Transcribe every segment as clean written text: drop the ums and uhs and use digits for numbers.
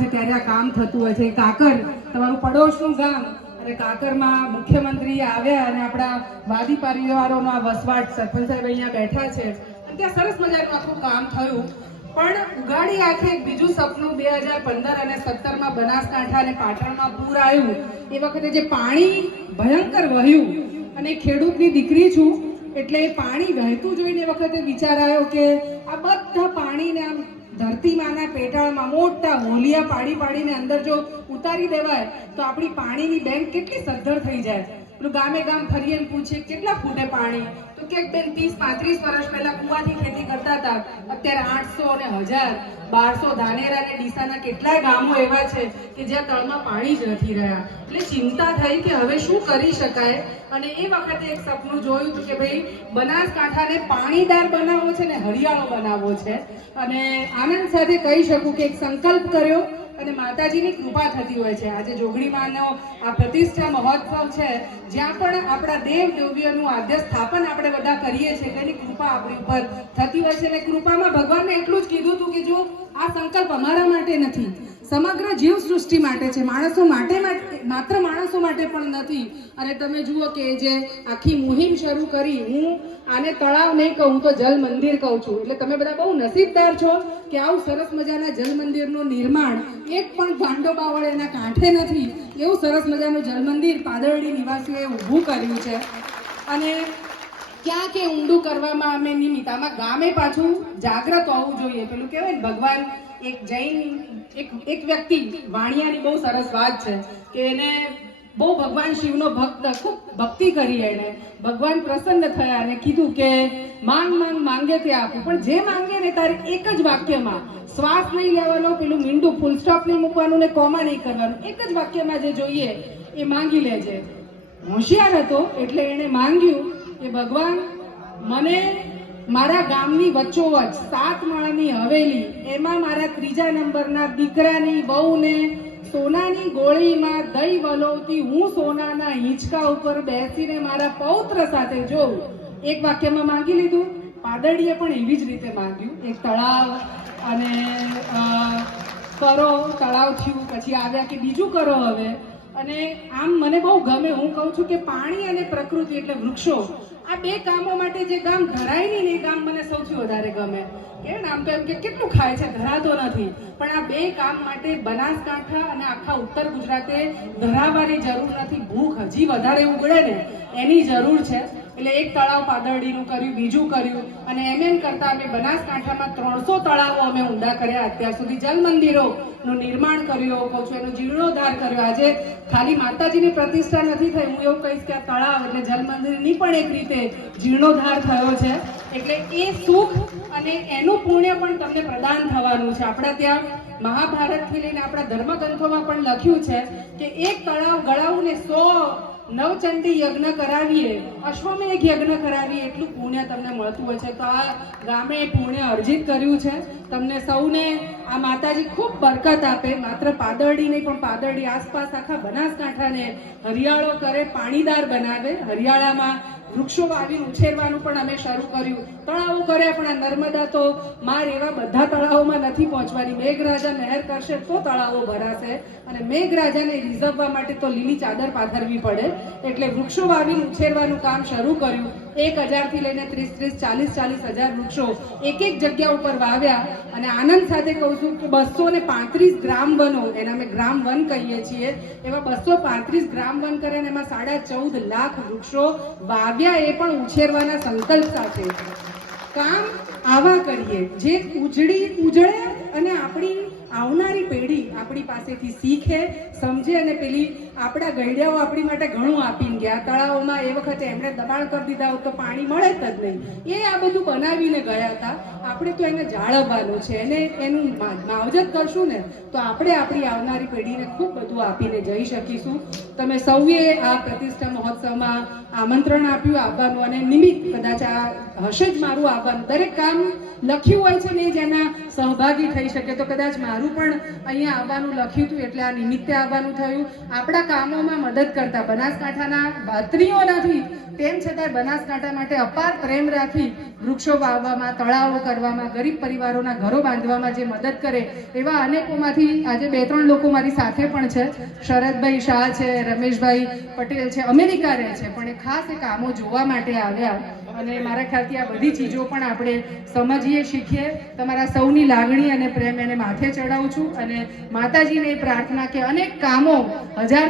છે ત્યારે આ કામ થતું હોય છે. કાકર તમારું પડોશનું ગામ અને કાકરમાં મુખ્યમંત્રી આવ્યા અને આપણા વાદી પરિવારોનો આ વસવાટ સરપંચ સાહેબ અહીંયા બેઠા છે અને ત્યાં સરસ મજાનું આખું કામ થયું. પણ ઉગાડી આંખે એક બીજું સપનું 2015 અને 17માં બનાસકાંઠા અને પાટણમાં પૂર આવ્યું એ વખતે જે પાણી ભયંકર વહ્યું અને ખેડૂતની દીકરી છું એટલે પાણી વહેતું જોઈને વખતે વિચાર આવ્યો કે આ બધા પાણીને આમ ધરતીમાંના પેટાળમાં મોટા હોલિયા પાડીને અંદર જો ઉતારી દેવાય તો આપણી પાણીની બેંક કેટલી સદ્ધર થઈ જાય. પેલું ગામે ગામ ફરીએ પૂછીએ કેટલા ફૂટે પાણી તો કે બેન 30-35 વર્ષ પહેલા કુવાથી ખેતી કરતા હતા, અત્યારે 800 અને 1000 1200 ધાનેરા અને ડીસાના કેટલાય ગામો એવા છે કે જ્યાં તળમાં પાણી જ નથી રહ્યા. એટલે ચિંતા થઈ કે હવે શું કરી શકાય અને એ વખતે એક સપનું જોયું કે ભાઈ બનાસકાંઠાને પાણીદાર બનાવવો છે ને હરિયાળો બનાવવો છે. અને આનંદ સાથે કહી શકું કે એક સંકલ્પ કર્યો અને માતાજીની કૃપા થતી હોય છે. આજે જોગણીમાંનો આ પ્રતિષ્ઠા મહોત્સવ છે જ્યાં પણ આપણા દેવ દેવીઓનું આદ્ય સ્થાપન આપણે બધા કરીએ છીએ તેની કૃપા આપણી ઉપર થતી હોય છે. અને કૃપામાં ભગવાનને એટલું જ કીધું હતું કે જો આ સંકલ્પ અમારા માટે નથી, સમગ્ર જીવ સૃષ્ટિ માટે છે, માણસો માટે માત્ર માણસો માટે પણ નથી. અને તમે જુઓ કે જે આખી મુહિમ શરૂ કરી, હું આને તળાવ નહીં કહું તો જલ મંદિર કહું છું. એટલે તમે બધા બહુ નસીબદાર છો કે આવું સરસ મજાના જલ મંદિરનું નિર્માણ એક પણ ગાંડો બાવળ એના કાંઠે નથી એવું સરસ મજાનું જલ મંદિર પાદરડી નિવાસીઓએ ઊભું કર્યું છે. અને ક્યાં કે ઊંડું કરવામાં અમે નિમિત્ત આમાં ગામે પાછું જાગ્રત હોવું જોઈએ. પેલું કહેવાય ને ભગવાન એક જૈન એક વ્યક્તિ વાણિયાની બહુ સરસ વાત છે કે એને બહુ ભગવાન શિવનો ભક્ત, ખૂબ ભક્તિ કરી એને, ભગવાન પ્રસન્ન થયા અને કીધું કે માંગ માંગ માંગે તે આપું, પણ જે માંગે ને તારે એક જ વાક્યમાં, શ્વાસ નહીં લેવાનો, પેલું મીંડું ફૂલ સ્ટોપ નહીં મૂકવાનું ને કોમા નહીં કરવાનું, એક જ વાક્યમાં જે જોઈએ એ માંગી લેજે. હોશિયાર હતો એટલે એને માંગ્યું કે ભગવાન મને મારા ગામની વચ્ચોવચ 7 માળની હવેલી, એમાં મારા 3જા નંબરના દીકરાની વહુને સોનાની ગોળીમાં દહીં વલોવતી હું સોનાના હિંચકા ઉપર બેસીને મારા પૌત્ર સાથે જોઉં. એક વાક્યમાં માંગી લીધું. પાદળીએ પણ એવી જ રીતે માંગ્યું. એક તળાવ અને કરો, તળાવ થયું, પછી આવ્યા કે બીજું કરો હવે. અને આમ મને બહુ ગમે, હું કહું છું કે પાણી અને પ્રકૃતિ એટલે વૃક્ષો, આ બે કામો માટે જે ગામ ધરાય નહીં ને એ ગામ મને સૌથી વધારે ગમે. કે આમ તો એમ કે કેટલું ખાય છે, ધરાતો નથી, પણ આ બે કામ માટે બનાસકાંઠા અને આખા ઉત્તર ગુજરાતે ધરાવવાની જરૂર નથી. ભૂખ હજી વધારે ઉગડે ને એની જરૂર છે. એટલે એક તળાવ પાદરડીનું કર્યું, બીજું કર્યું, અને એમ કરતા અમે બનાસકાંઠામાં 300 તળાવો અમે ઊંડા કર્યા અત્યાર સુધી. જલ મંદિરોનું નિર્માણ કર્યું, કહું છું એનો જીર્ણોદ્ધાર કર્યો. આજે ખાલી માતાજીની પ્રતિષ્ઠા નથી થઈ, હું એવું કહીશ કે આ તળાવ એટલે જલ મંદિરની પણ એક રીતે જીર્ણોદ્ધાર થયો છે. એટલે એ સુખ અને એનું પુણ્ય પણ તમને પ્રદાન થવાનું છે. આપણા ત્યાં મહાભારતથી લઈને આપણા ધર્મગ્રંથોમાં પણ લખ્યું છે કે એક તળાવ ગળાવું ને 100 નવચંડી યજ્ઞ કરાવીએ, અશ્વમેઘ યજ્ઞ કરાવીએ, એટલું પુણ્ય તમને મળતું હોય છે. તો આ ગામે પુણ્ય અર્જિત કર્યું છે. તમને સૌને આ માતાજી ખૂબ બરકત આપે. માત્ર પાદરડી નહીં પણ પાદરડી આસપાસ આખા બનાસકાંઠાને હરિયાળો કરે, પાણીદાર બનાવે. હરિયાળામાં વૃક્ષો વાવીને ઉછેરવાનું પણ અમે શરૂ કર્યું. તળાવો કર્યા, પણ આ નર્મદા તો માર એવા બધા તળાવોમાં નથી પહોંચવાની. મેઘરાજા મહેર કરશે તો તળાવો ભરાશે, અને મેઘરાજાને રીઝવવા માટે તો લીલી ચાદર પાથરવી પડે. એટલે વૃક્ષો વાવીને ઉછેરવાનું કામ શરૂ કર્યું. 1000 થી લઈને 30-40 હજાર વૃક્ષો એક જગ્યા ઉપર વાવ્યા. અને આનંદ સાથે કહું છું કે 235 ગ્રામ વનો, એના અમે ગ્રામ વન કહીએ છીએ, એવા 235 ગ્રામ વન કરે અને એમાં 14.5 લાખ વૃક્ષો વાવ્યા, એ પણ ઉછેરવાના સંકલ્પ સાથે. કામ આવા કરીએ જે ઉજળે અને આપણી આવનારી પેઢી આપણી પાસેથી શીખે, સમજે. અને પેલી આપણા ગઈડિયાઓ આપણી માટે ઘણું આપીને ગયા. તળાવોમાં એ વખતે એમણે દબાણ કરી દીધા હોત તો પાણી મળે જ નહીં. એ આ બધું બનાવીને ગયા હતા. આપણે તો એને જાળવવાનું છે, એને એનું માવજત કરશું ને તો આપણે આપણી આવનારી પેઢીને ખૂબ બધું આપીને જઈ શકીશું. તમે સૌએ આ પ્રતિષ્ઠા મહોત્સવમાં આમંત્રણ આપ્યું આવવાનું, અને નિમિત્ત કદાચ આ હશે જ મારું આવવાનું. દરેક કામ લખ્યું હોય છે ને જેના સહભાગી થઈ શકે, તો કદાચ મારું પણ અહીંયા આવવાનું લખ્યું હતું એટલે આ નિમિત્તે આવવાનું. આવવાનું થયું. આપણા કામોમાં મદદ કરતા બનાસકાંઠાના વાતરીઓ નથી, તેમ છતાં બનાસકાંઠા માટે અપાર પ્રેમ રાખી વૃક્ષો વાવવામાં, તળાવો કરવામાં, ગરીબ પરિવારોના ઘરો બાંધવામાં જે મદદ કરે એવા અનેકોમાંથી આજે 2-3 લોકો મારી સાથે પણ છે. શરદભાઈ શાહ છે, રમેશભાઈ પટેલ છે, અમેરિકા રહે છે, પણ એ ખાસ એ કામો જોવા માટે આવ્યા. અને મારા ખ્યાલથી આ બધી ચીજો પણ આપણે સમજીએ, શીખીએ. તમારા સૌની લાગણી અને પ્રેમ એને માથે ચડાવું છું અને માતાજીને પ્રાર્થના કે અનેક કામો, 1000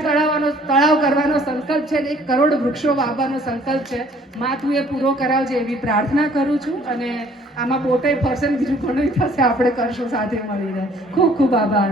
તળાવ કરવાનો સંકલ્પ છે ને 1 કરોડ વૃક્ષો વાવવાનો સંકલ્પ છે, માં તું એ પૂરો કરાવજે એવી પ્રાર્થના કરું છું. અને આમાં બોટે ફરશે, બીજું ઘણું થશે, આપણે કરશું સાથે મળીને. ખૂબ ખૂબ આભાર.